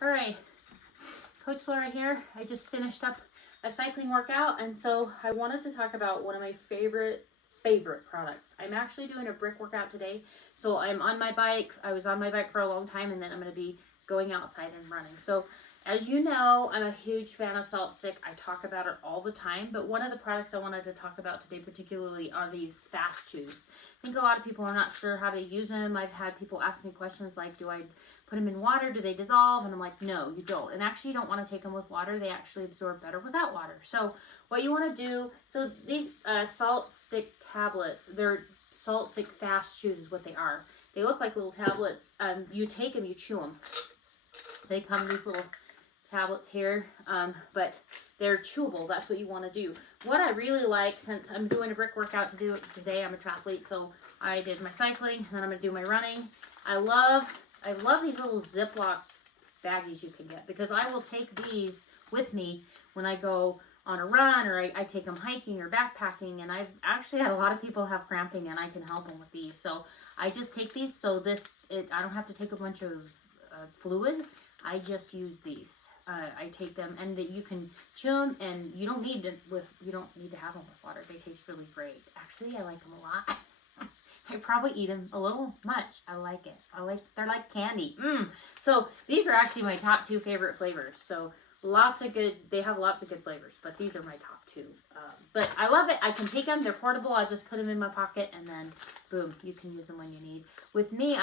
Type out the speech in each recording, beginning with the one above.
All right, Coach Laura here. I just finished up a cycling workout, and so I wanted to talk about one of my favorite products. I'm actually doing a brick workout today. So I'm on my bike. I was on my bike for a long time, and then I'm going to be going outside and running. So as you know, I'm a huge fan of Salt Stick. I talk about it all the time, but one of the products I wanted to talk about today particularly are these fast chews. I think a lot of people are not sure how to use them. I've had people ask me questions like, do I put them in water? Do they dissolve? And I'm like, no, you don't. And actually, you don't want to take them with water. They actually absorb better without water. So what you want to do, so these Salt Stick tablets, they're Salt Stick fast chews is what they are. They look like little tablets. You take them, you chew them. They come in these little tablets here, but they're chewable. That's what you want to do. What I really like, since I'm doing a brick workout to do it today, I'm a triathlete, so I did my cycling, and then I'm going to do my running. I love these little Ziploc baggies you can get, because I will take these with me when I go on a run, or I take them hiking or backpacking, and I've actually had a lot of people have cramping, and I can help them with these. So I just take these, so I don't have to take a bunch of fluid. I just use these. I take them, and you can chew them, and you don't need to have them with water. They taste really great. Actually, I like them a lot. I probably eat them a little much. I like it. They're like candy. So these are actually my top 2 favorite flavors. So they have lots of good flavors, but these are my top 2. But I love it. I can take them. They're portable. I just put them in my pocket, and then boom, you can use them when you need. With me,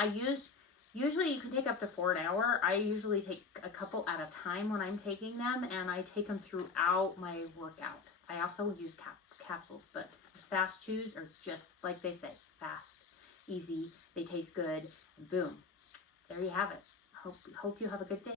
usually you can take up to 4 an hour. I usually take a couple at a time when I'm taking them, and I take them throughout my workout. I also use capsules, but fast chews are just like they say, fast, easy, they taste good, and boom, there you have it. Hope you have a good day.